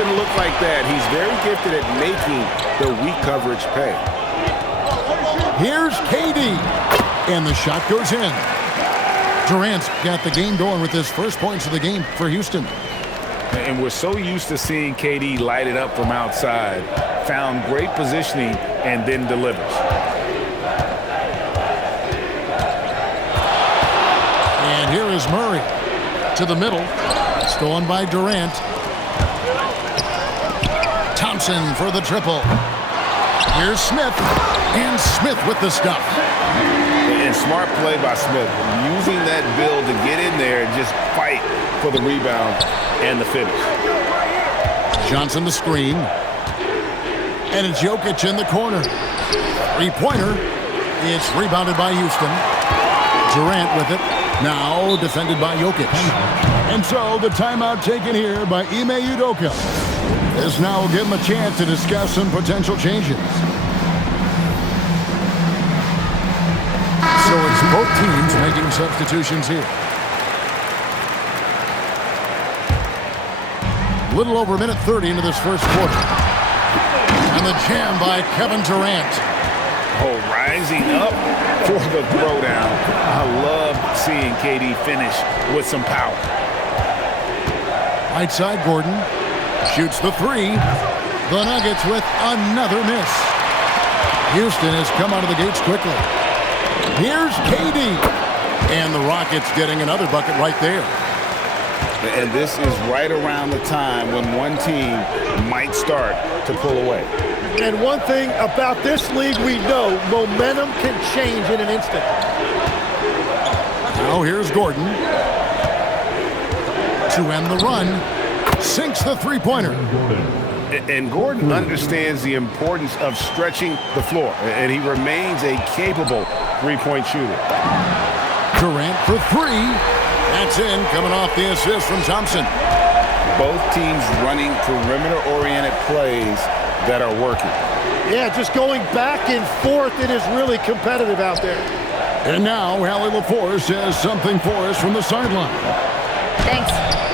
happen to look like that. He's very gifted at making the weak coverage pay. Here's KD. And the shot goes in. Durant's got the game going with his first points of the game for Houston. And we're so used to seeing KD light it up from outside. Found great positioning and then delivers. And here is Murray to the middle. Stolen by Durant. Thompson for the triple. Here's Smith. And Smith with the stuff. And smart play by Smith. Using that build to get in there and just fight for the rebound and the finish. Johnson the screen. And it's Jokic in the corner. Three-pointer. It's rebounded by Houston. Durant with it. Now defended by Jokic. And so the timeout taken here by Ime Udoka. This now will give him a chance to discuss some potential changes. So it's both teams making substitutions here. Little over a minute 30 into this first quarter. And the jam by Kevin Durant. Oh, rising up for the throwdown. I love seeing KD finish with some power. Right side, Gordon shoots the three. The Nuggets with another miss. Houston has come out of the gates quickly. Here's KD. And the Rockets getting another bucket right there. And this is right around the time when one team might start to pull away. And one thing about this league we know, momentum can change in an instant. Now here's Gordon. To end the run. Sinks the three-pointer. And Gordon understands the importance of stretching the floor. And he remains a capable three-point shooter. Durant for three. That's in, coming off the assist from Thompson. Both teams running perimeter-oriented plays that are working. Yeah, just going back and forth. It is really competitive out there. And now, Allie LaForce has something for us from the sideline. Thanks.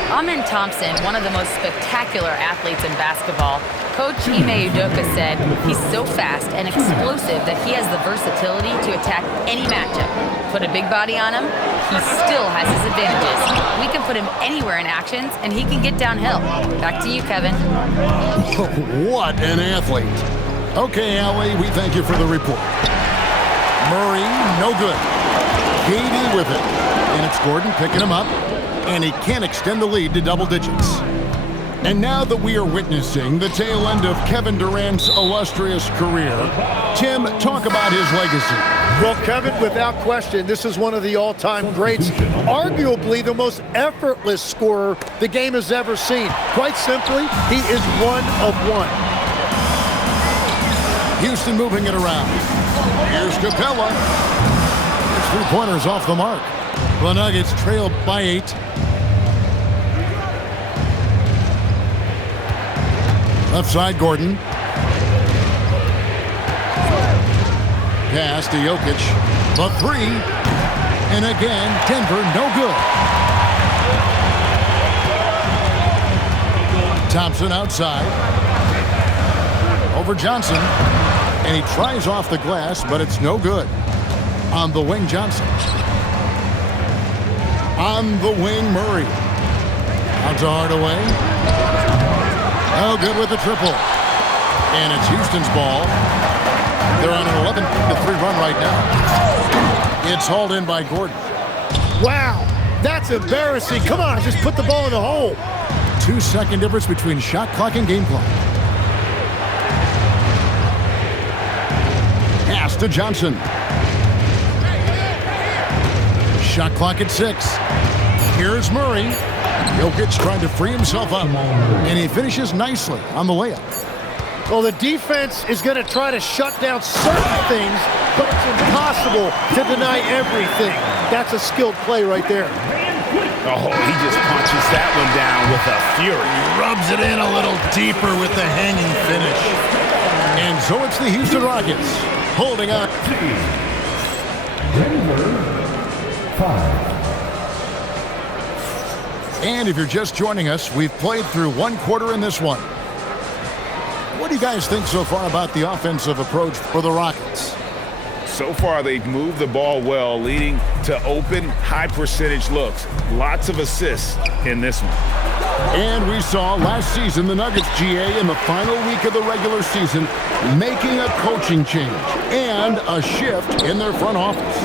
Amen Thompson, one of the most spectacular athletes in basketball. Coach Ime Udoka said he's so fast and explosive that he has the versatility to attack any matchup. Put a big body on him, he still has his advantages. We can put him anywhere in actions, and he can get downhill. Back to you, Kevin. What an athlete. Okay, Allie, we thank you for the report. Murray, no good. KD with it. And it's Gordon picking him up. And he can't extend the lead to double digits. And now that we are witnessing the tail end of Kevin Durant's illustrious career, Tim, talk about his legacy. Well, Kevin, without question, this is one of the all-time greats. Arguably the most effortless scorer the game has ever seen. Quite simply, he is one of one. Houston moving it around. Here's Capella. His three-pointers off the mark. The Nuggets trailed by 8. Left side, Gordon. Pass to Jokic. The three. And again, Denver, no good. Thompson outside. Over Johnson. And he tries off the glass, but it's no good. On the wing, Johnson. On the wing, Murray. Out to Hardaway. Oh, good with the triple. And it's Houston's ball. They're on an 11-3 run right now. It's hauled in by Gordon. Wow, that's embarrassing. Come on, just put the ball in the hole. 2-second difference between shot clock and game clock. Pass to Johnson. Shot clock at 6. Here's Murray. Jokic trying to free himself up. And he finishes nicely on the layup. Well, the defense is going to try to shut down certain things, but it's impossible to deny everything. That's a skilled play right there. Oh, he just punches that one down with a fury. Rubs it in a little deeper with the hanging finish. And so it's the Houston Rockets holding on. Denver, 5. And if you're just joining us, we've played through one quarter in this one. What do you guys think so far about the offensive approach for the Rockets? So far, they've moved the ball well, leading to open, high-percentage looks. Lots of assists in this one. And we saw last season the Nuggets, GA, in the final week of the regular season, making a coaching change and a shift in their front office.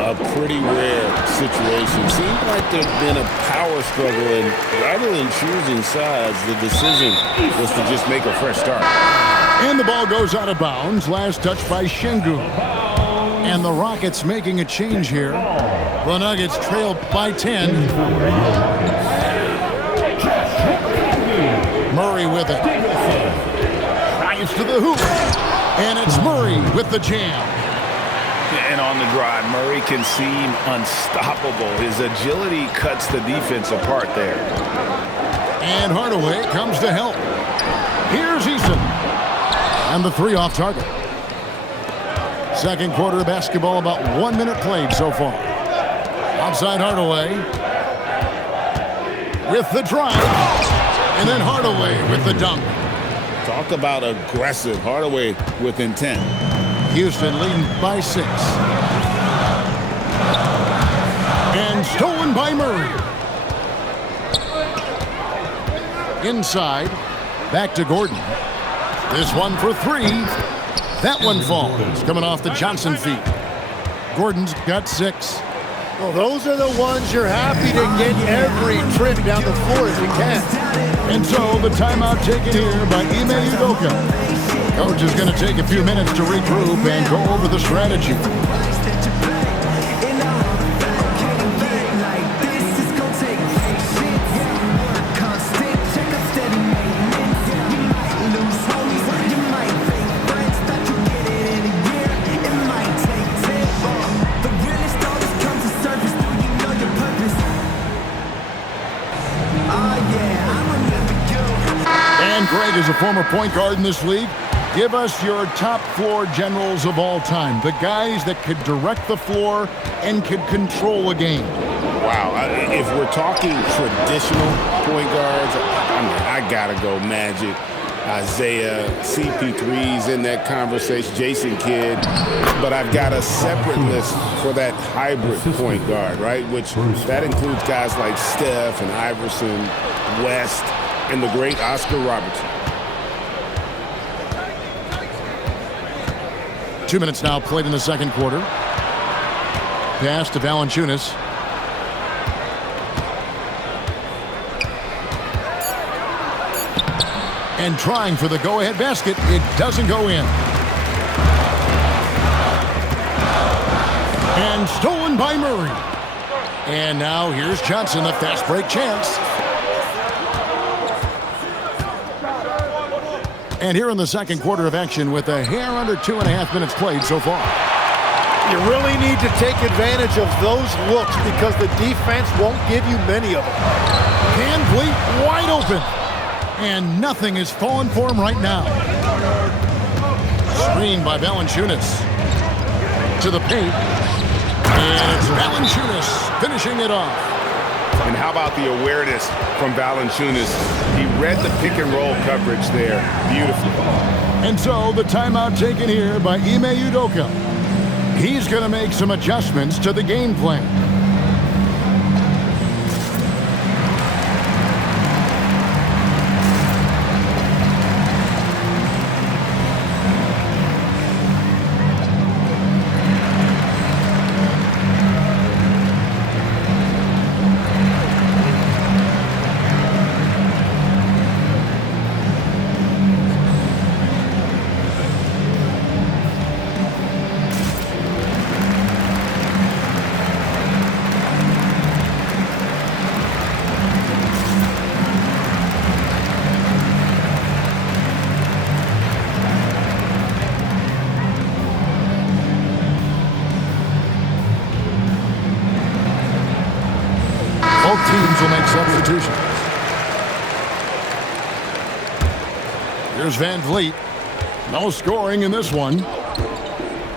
A pretty rare situation. Seems like there's been a power struggle, and rather than choosing sides, the decision was to just make a fresh start. And the ball goes out of bounds. Last touch by Şengün. And the Rockets making a change here. The Nuggets trail by 10. Murray with it. Drives to the hoop. And it's Murray with the jam. And on the drive, Murray can seem unstoppable. His agility cuts the defense apart there. And Hardaway comes to help. Here's Eason. And the three off target. Second quarter of basketball, about 1 minute played so far. Outside Hardaway. With the drive. And then Hardaway with the dunk. Talk about aggressive. Hardaway with intent. Houston leading by 6. And stolen by Murray. Inside. Back to Gordon. This one for 3. That one falls. Coming off the Johnson feet. Gordon's got 6. Well, those are the ones you're happy to get every trip down the floor as you can. And so the timeout taken here by Ime Udoka. Coach is going to take a few minutes to regroup and go over the strategy. And Greg is a former point guard in this league. Give us your top floor generals of all time. The guys that could direct the floor and could control a game. Wow. If we're talking traditional point guards, I gotta go Magic, Isaiah, CP3's in that conversation, Jason Kidd. But I've got a separate list for that hybrid point guard, right? Which that includes guys like Steph and Iverson, West, and the great Oscar Robertson. 2 minutes now played in the second quarter. Pass to Valanciunas. And trying for the go-ahead basket. It doesn't go in. And stolen by Murray. And now here's Johnson, the fast break chance. And here in the second quarter of action with a hair under 2.5 minutes played so far. You really need to take advantage of those looks because the defense won't give you many of them. Van Vliet wide open. And nothing is falling for him right now. Screen by Valanciunas. To the paint. And it's Valanciunas finishing it off. And how about the awareness from Valanciunas? He read the pick and roll coverage there beautifully. And so the timeout taken here by Ime Udoka. He's going to make some adjustments to the game plan. Both teams will make substitutions. Here's Van Vliet. No scoring in this one.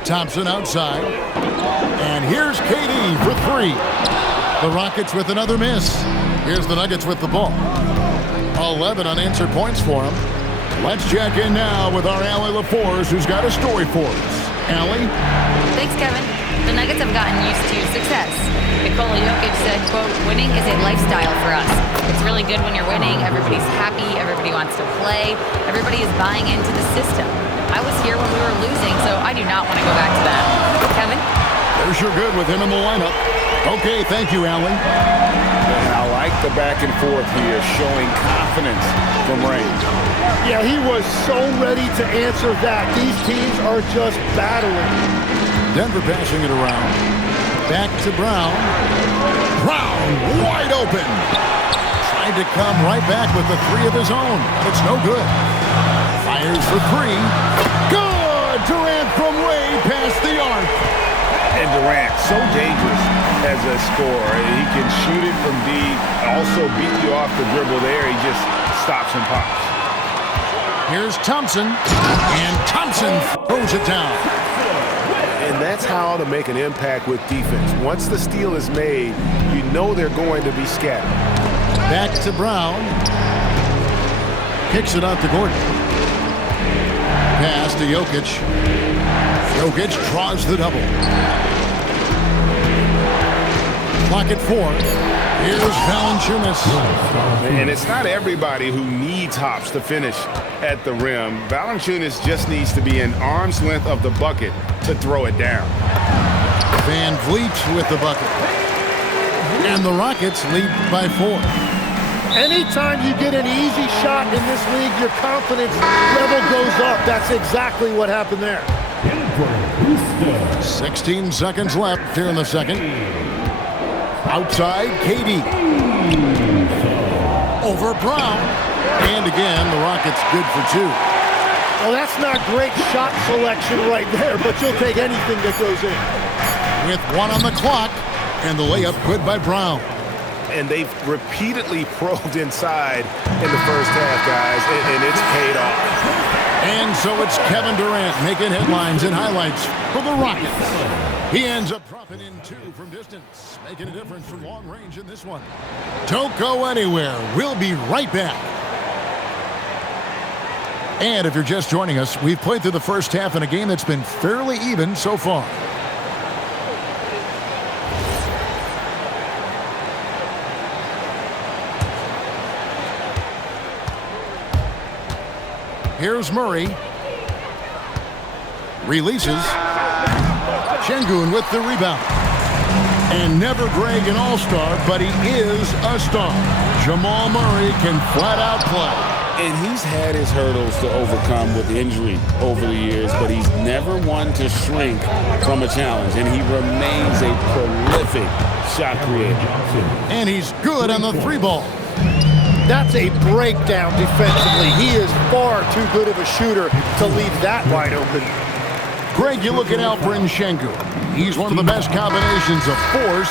Thompson outside. And here's KD for 3. The Rockets with another miss. Here's the Nuggets with the ball. 11 unanswered points for them. Let's check in now with our Allie LaForce, who's got a story for us. Allie? Thanks, Kevin. The Nuggets have gotten used to success. Nikola Jokic said, quote, winning is a lifestyle for us. It's really good when you're winning. Everybody's happy. Everybody wants to play. Everybody is buying into the system. I was here when we were losing, so I do not want to go back to that. Kevin? They're sure good with him in the lineup. Okay, thank you, Allie. And I like the back and forth here, showing confidence from Reigns. Yeah, he was so ready to answer that. These teams are just battling. Denver passing it around. Back to Brown. Brown wide open. Tried to come right back with the three of his own. It's no good. Fires for three. Good! Durant from way past the arc. And Durant, so dangerous as a scorer. He can shoot it from deep, also beat you off the dribble there. He just stops and pops. Here's Thompson. And Thompson throws it down. And that's how to make an impact with defense. Once the steal is made, you know they're going to be scattered. Back to Brown. Kicks it out to Gordon. Pass to Jokic. Jokic draws the double. Clock at 4. Here's Valanciunas. And it's not everybody who needs hops to finish at the rim. Valanciunas just needs to be an arm's length of the bucket to throw it down. Van Vliet with the bucket. And the Rockets lead by 4. Anytime you get an easy shot in this league, your confidence level goes up. That's exactly what happened there. 16 seconds left here in the second. Outside, KD. Over Brown. And again, the Rockets good for 2. Well, that's not great shot selection right there, but you'll take anything that goes in. With 1 on the clock, and the layup good by Brown. And they've repeatedly probed inside in the first half, guys, and it's paid off. And so it's Kevin Durant making headlines and highlights for the Rockets. He ends up dropping in 2 from distance, making a difference from long range in this one. Don't go anywhere. We'll be right back. And if you're just joining us, we've played through the first half in a game that's been fairly even so far. Here's Murray. Releases. Şengün with the rebound. And never Greg an all-star, but he is a star. Jamal Murray can flat out play. And he's had his hurdles to overcome with injury over the years, but he's never one to shrink from a challenge, and he remains a prolific shot creator. And he's good on the 3-ball. That's a breakdown defensively. He is far too good of a shooter to leave that wide open. Greg, you look at Alperen Şengün. He's one of the best combinations of force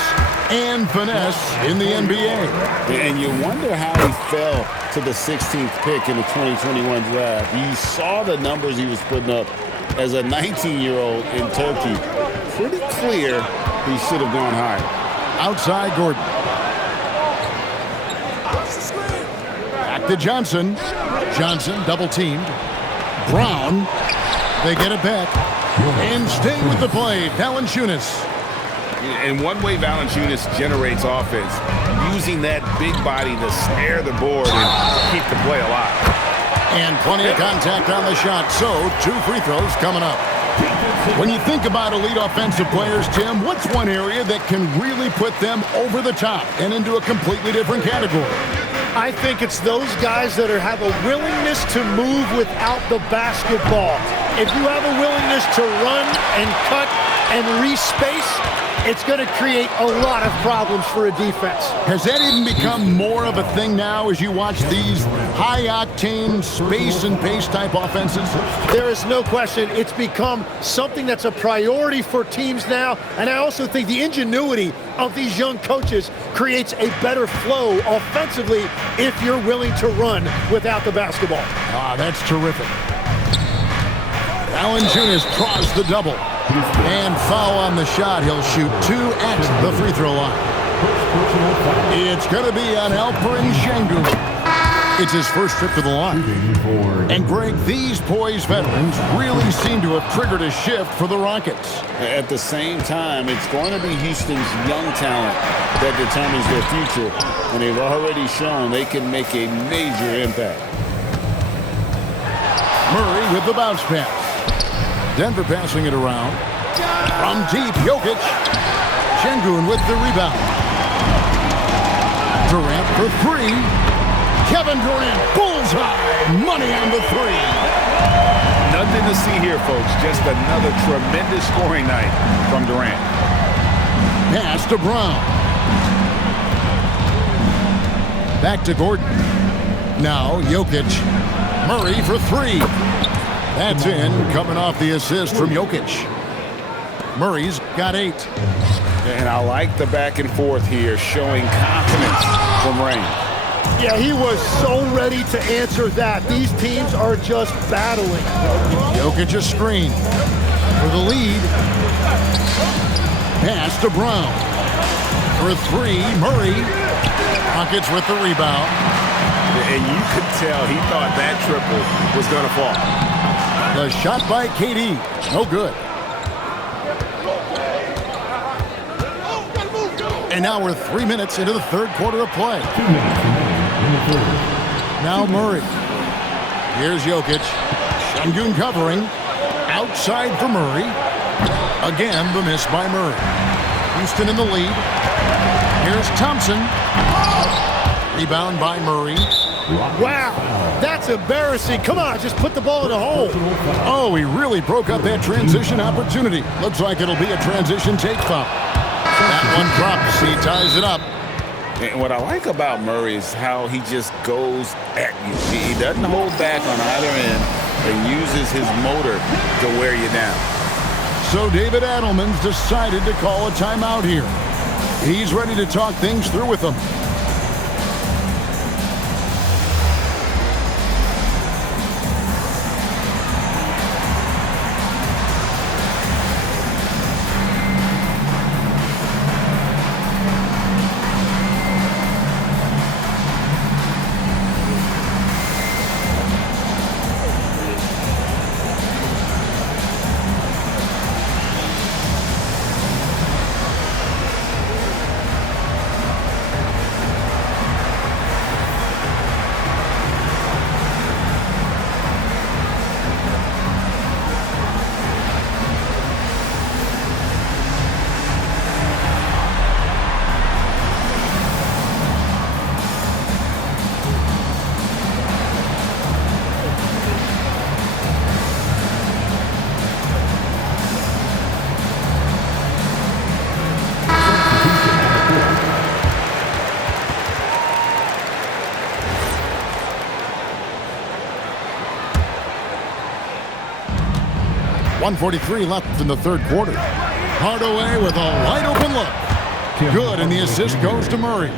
and finesse in the NBA. And you wonder how he fell to the 16th pick in the 2021 draft. You saw the numbers he was putting up as a 19-year-old in Turkey. Pretty clear he should have gone higher. Outside Gordon. Back to Johnson. Johnson double-teamed. Brown. They get it back. And stay with the play. Valanciunas. And one way Valanciunas generates offense, using that big body to snare the board and keep the play alive. And plenty of contact on the shot, so 2 free throws coming up. When you think about elite offensive players, Tim, what's one area that can really put them over the top and into a completely different category? I think it's those guys that have a willingness to move without the basketball. If you have a willingness to run and cut and respace, it's going to create a lot of problems for a defense. Has that even become more of a thing now as you watch these high-octane space and pace type offenses? There is no question. It's become something that's a priority for teams now. And I also think the ingenuity of these young coaches creates a better flow offensively if you're willing to run without the basketball. Ah, that's terrific. Valanciunas draws the double. And foul on the shot. He'll shoot 2 at the free throw line. It's going to be on Alperen Şengün. It's his first trip to the line. And, Greg, these poised veterans really seem to have triggered a shift for the Rockets. At the same time, it's going to be Houston's young talent that determines their future, and they've already shown they can make a major impact. Murray with the bounce pass. Denver passing it around. From deep, Jokic. Şengün with the rebound. Durant for three. Kevin Durant, bullseye. Money on the three. Nothing to see here, folks. Just another tremendous scoring night from Durant. Pass to Brown. Back to Gordon. Now Jokic. Murray for three. That's in, coming off the assist from Jokic. Murray's got 8. And I like the back and forth here, showing confidence from Rain. Yeah, he was so ready to answer that. These teams are just battling. Jokic a screen for the lead. Pass to Brown. For three, Murray. Rockets with the rebound. And you could tell he thought that triple was going to fall. The shot by KD. No good. And now we're 3 minutes into the third quarter of play. Now Murray. Here's Jokic. Şengün covering. Outside for Murray. Again, the miss by Murray. Houston in the lead. Here's Thompson. Rebound by Murray. Wow, that's embarrassing. Come on, just put the ball in the hole. Oh, he really broke up that transition opportunity. Looks like it'll be a transition take foul. That one drops. He ties it up. And what I like about Murray is how he just goes at you. He doesn't hold back on either end and uses his motor to wear you down. So David Adelman's decided to call a timeout here. He's ready to talk things through with them. .143 left in the third quarter. Hardaway with a wide open look. Good, and the assist goes to Murray.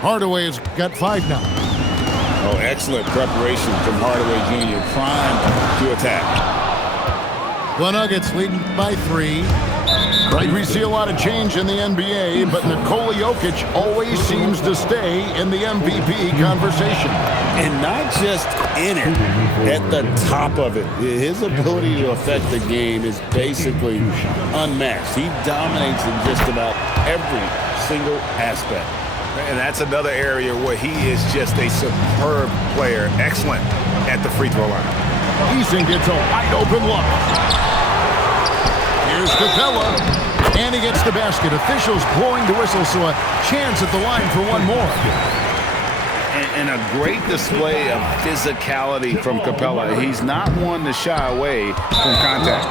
Hardaway has got 5 now. Oh, excellent preparation from Hardaway Jr. Primed to attack. The Nuggets leading by 3. Right, we see a lot of change in the NBA, but Nikola Jokic always seems to stay in the MVP conversation. And not just in it, at the top of it. His ability to affect the game is basically unmatched. He dominates in just about every single aspect. And that's another area where he is just a superb player. Excellent at the free throw line. Eason gets a wide open look. Here's Capella. And he gets the basket. Officials blowing the whistle, so a chance at the line for one more. And a great display of physicality from Capella. He's not one to shy away from contact.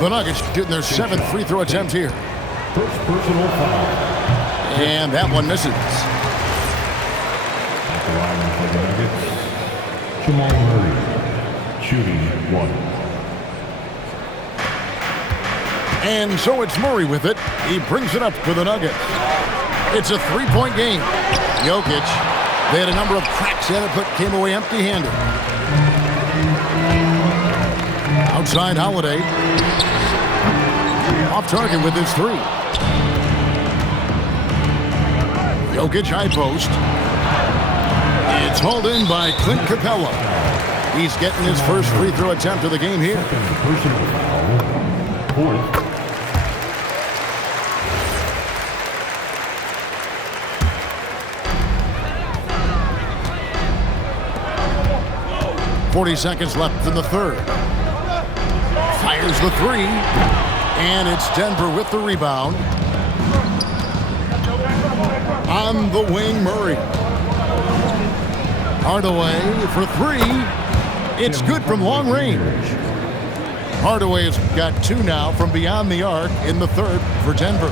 The Nuggets getting their 7th free throw attempt here. First personal foul. And that one misses. At the line for the Nuggets, Jamal Murray, shooting 1. And so it's Murray with it. He brings it up for the Nuggets. It's a 3-point game. Jokic, they had a number of cracks at it, but came away empty-handed. Outside Holiday. Off target with his 3. Jokic high post. It's hauled in by Clint Capella. He's getting his first free throw attempt of the game here. Second personal foul. Fourth. 40 seconds left in the third. Fires the three. And it's Denver with the rebound. On the wing, Murray. Hardaway for three. It's good from long range. Hardaway has got two now from beyond the arc in the third for Denver.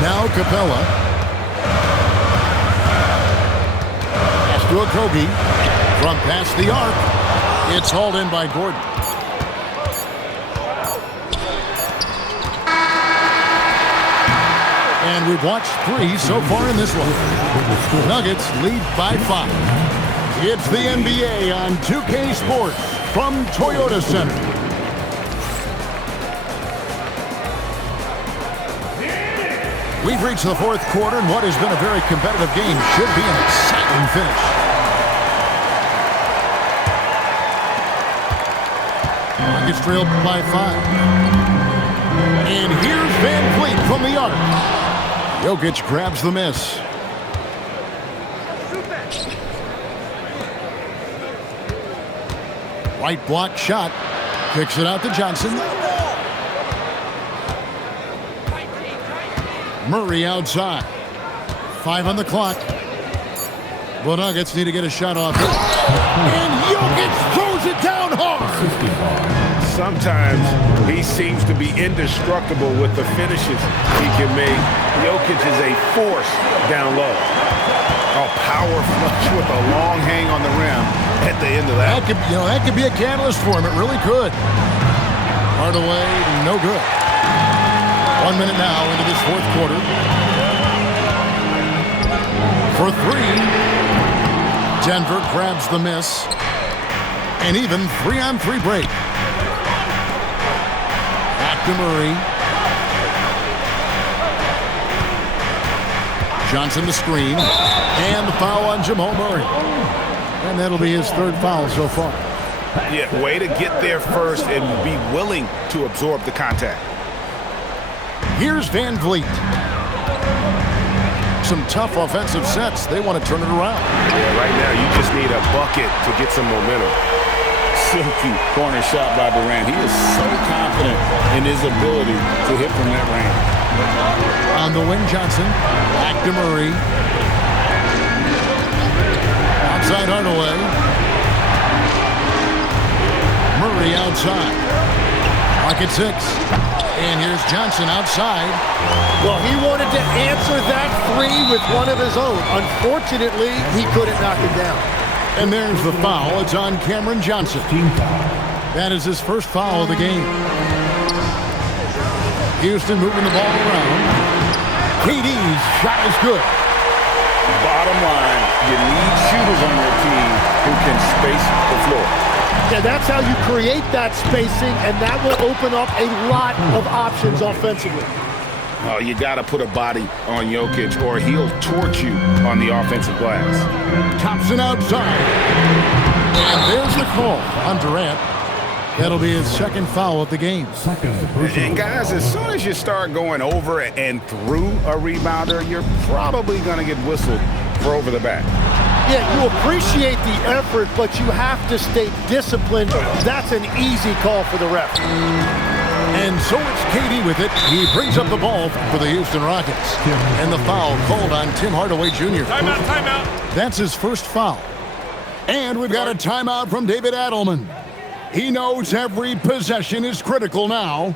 Now Capella. Pass to Okogie. From past the arc. It's hauled in by Gordon. And we've watched three so far in this one. Nuggets lead by 5. It's the NBA on 2K Sports from Toyota Center. We've reached the fourth quarter, and what has been a very competitive game should be an exciting finish. Nuggets trailed by 5. And here's Van Vliet from the arc. Jokic grabs the miss. Right block shot. Kicks it out to Johnson. Murray outside. 5 on the clock. The Nuggets need to get a shot off. And Jokic throws it down hard. Sometimes he seems to be indestructible with the finishes he can make. Jokic is a force down low. A power flush with a long hang on the rim at the end of that. That could be a catalyst for him. It really could. Hardaway, no good. 1 minute now into this fourth quarter. For three. Denver grabs the miss. And even 3-on-3 break. Back to Murray. Johnson the screen. And the foul on Jamal Murray. And that'll be his third foul so far. Yeah, way to get there first and be willing to absorb the contact. Here's Van Vliet. Some tough offensive sets. They want to turn it around. Yeah, right now you just need a bucket to get some momentum. Silky corner shot by Durant. He is so confident in his ability to hit from that range. On the wing, Johnson. Back to Murray. Outside Hardaway. Murray outside. Clock at 6. And here's Johnson outside. Well, he wanted to answer that three with one of his own. Unfortunately, he couldn't knock it down. And there's the foul. It's on Cameron Johnson. That is his first foul of the game. Houston moving the ball around. KD's shot is good. Bottom line, you need shooters on your team who can space the floor. Yeah, that's how you create that spacing, and that will open up a lot of options offensively. Oh, you got to put a body on Jokic or he'll torch you on the offensive glass. Thompson outside. And there's the call on Durant. That'll be his second foul of the game. And guys, as soon as you start going over and through a rebounder, you're probably going to get whistled for over the back. Yeah, you appreciate the effort, but you have to stay disciplined. That's an easy call for the ref. And so it's KD with it. He brings up the ball for the Houston Rockets. And the foul called on Tim Hardaway Jr. Timeout. That's his first foul. And we've got a timeout from David Adelman. He knows every possession is critical now.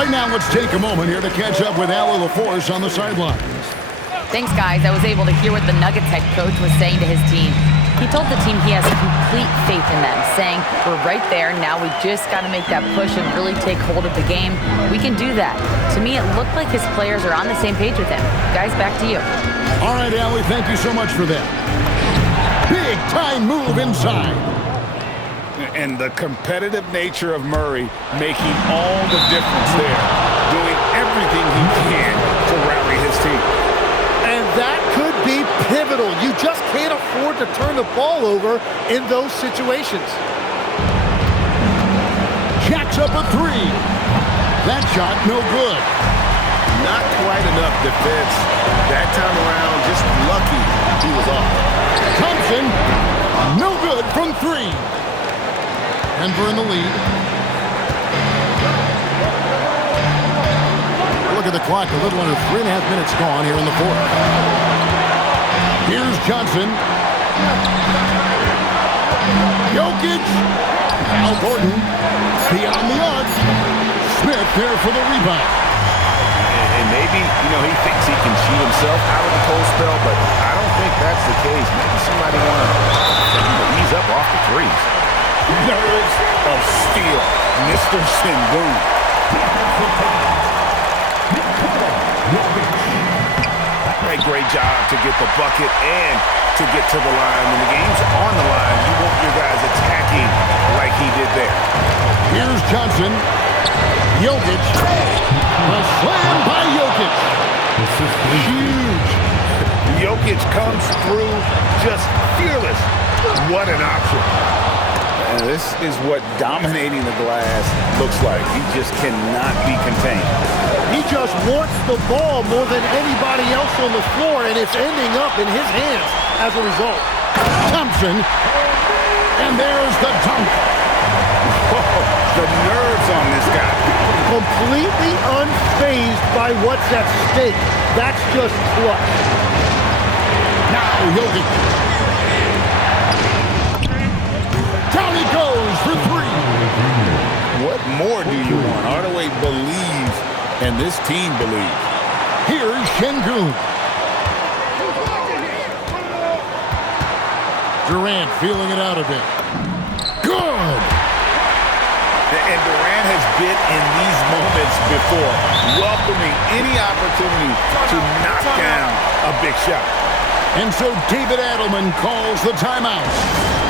Right now, let's take a moment here to catch up with Allie LaForce on the sidelines. Thanks, guys. I was able to hear what the Nuggets head coach was saying to his team. He told the team he has complete faith in them, saying, we're right there, now we just got to make that push and really take hold of the game. We can do that. To me, it looked like his players are on the same page with him. Guys, back to you. All right, Allie, thank you so much for that. Big time move inside. And the competitive nature of Murray making all the difference there, doing everything he can to rally his team. And that could be pivotal. You just can't afford to turn the ball over in those situations. Jacks up a three. That shot, no good. Not quite enough defense. That time around, just lucky he was off. Thompson, no good from three. Denver in the lead. Look at the clock, a little under 3.5 minutes gone here in the fourth. Here's Johnson. Jokic. Al Gordon. Beyond the arc. Smith there for the rebound. And maybe, he thinks he can cheat himself out of the cold spell, but I don't think that's the case. Maybe somebody want to ease up off the threes. Nerves of steel, Mr. Sengun. Great job to get the bucket and to get to the line. When the game's on the line, you want your guys attacking like he did there. Here's Johnson. Jokic. A slam by Jokic. Huge. Jokic comes through just fearless. What an option. And this is what dominating the glass looks like. He just cannot be contained. He just wants the ball more than anybody else on the floor, and it's ending up in his hands as a result. Thompson. And there's the dunk. The nerves on this guy. Completely unfazed by what's at stake. That's just clutch. Now Jokic. Down he goes for three. What more do you want? Hardaway believes, and this team believes. Here's Sengun. Durant feeling it out a bit. Good. And Durant has been in these moments before, welcoming any opportunity to knock down a big shot. And so David Adelman calls the timeout.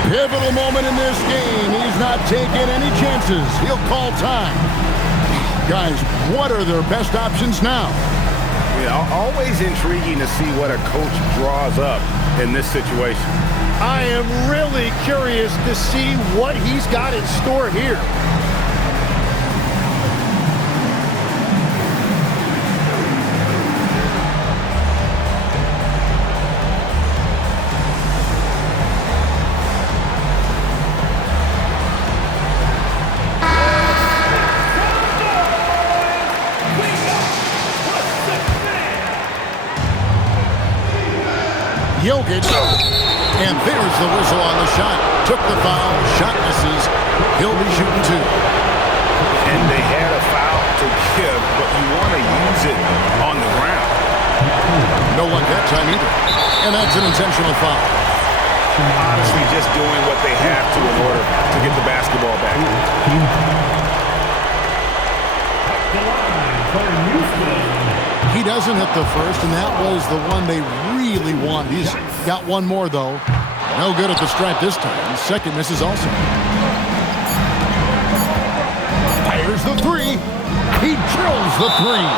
Pivotal moment in this game. He's not taking any chances. He'll call time. Guys, what are their best options now? Always intriguing to see what a coach draws up in this situation. I am really curious to see what he's got in store here. Jokic, and there's the whistle on the shot. Took the foul, shot misses. He'll be shooting two. And they had a foul to give, but you want to use it on the ground. No one that time either. And that's an intentional foul. Honestly, just doing what they have to in order to get the basketball back. He doesn't hit the first, and that was the one they really wanted. He's got one more, though. No good at the stripe this time. The second misses also. Fires the three. He drills the three.